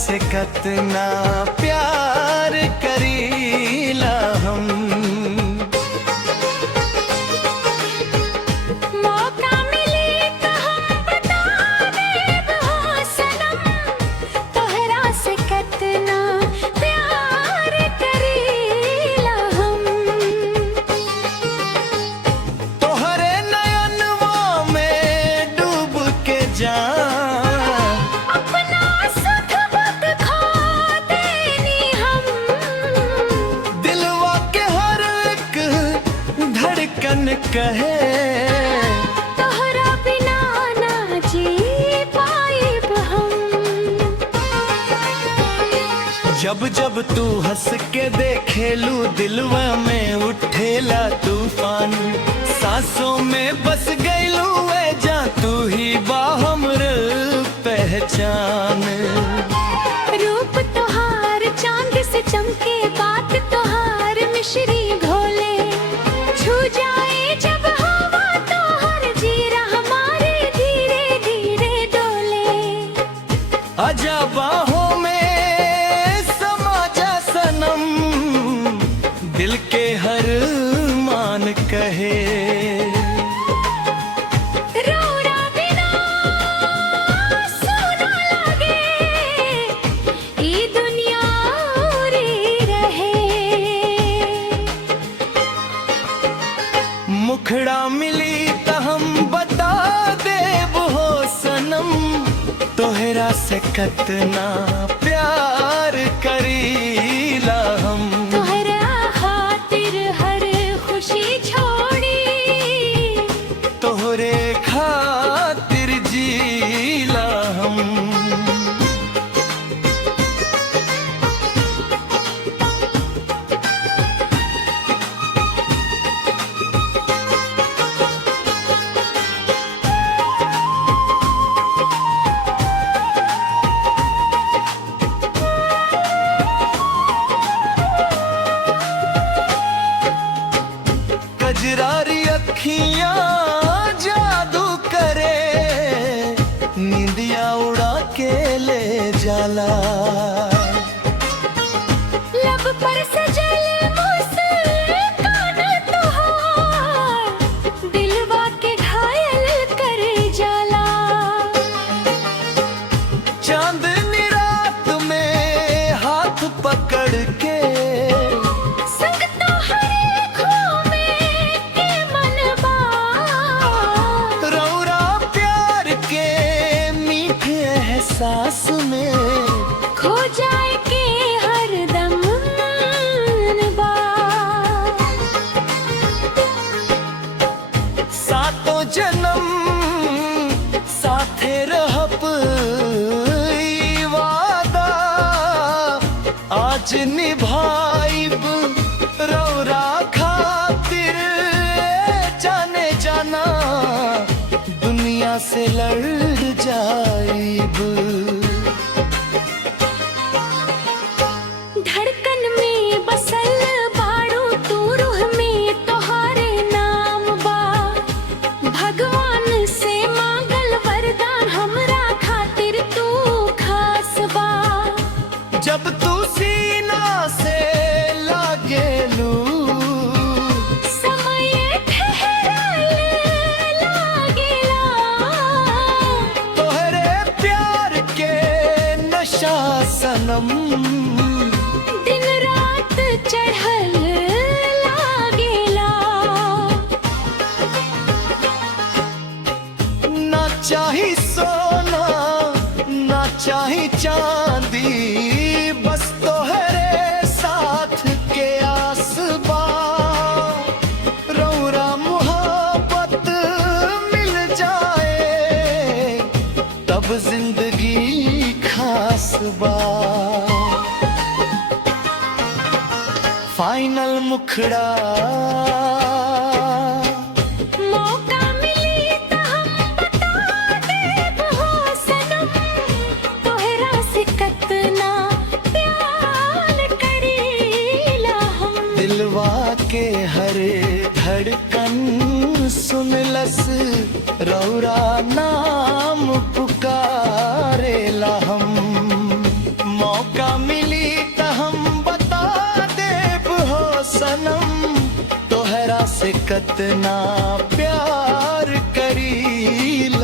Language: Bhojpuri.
से कतना प्यार करीला हम। मौका मिले तो हम बता देब हो सनम, तोहरा से कतना प्यार करीला हम। तोहरे नयनवा में डूब के जा कहे तोहरा बिना ना जी पाएब हम। जब जब तू हंस के देखेलू दिलवा में उठेला तूफान। सांसों में बस गईलू ए जा तू ही बा हमर पहचान। रूप तोहार चांद से चमके, बात तोहार मिश्री घोले, छू जाए जब हवा तोहर जीरा हमारे धीरे धीरे डोले। आजा बाहों में समा जा सनम, दिल के हर मान कहे। रोना बिना सोना लगे, ई दुनिया उरी रहे। मुखड़ा मिली त हम बता देब हो सनम, तोहरा से कतना प्यार करीला हम। तोहरा खातिर हर खुशी छोड़ी, तोहरे खातिर जीला हम। कजरारी अखियां जादू करे, नींदिया उड़ा के ले जाला। लब पर सजल मुस्कान तोहार, दिलवा के घायल कर जाला। चांदनी रात में हाथ पकड़ के, संग तोहरे घूमे के मनवा, रौरा प्यार के मीठे एहसास में खो जाए के हरदम बा। सातों जन्म साथे रहब ई वादा, आज निभाइब रौरा खातिर जाने जाना, दुनिया से लड़ जाइब। धड़कन में बसल बाड़ू तू, रूह में तोहारे नाम बा। भगवान से मांगल वरदान, हमरा खातिर तू खास बा। जब तू सीना से लागेलू, समय ठहरल लागेला, तोहरे प्यार के नशा सनम, दिन रात चढ़ल लागेला। ना चाही सोना ना चाही चांदी, बस तोहरे साथ के आसबा। रौरा मोहब्बत मिल जाए तब जिंदगी खास बा। फाइनल मुखड़ा मौका मिली तो हम बता देब हो सनम, तोहरा से कतना प्यार करीला हम। दिलवा के हरे धड़कन सुनलस, रौरा नाम पुकारेला हम। कतना प्यार करीला।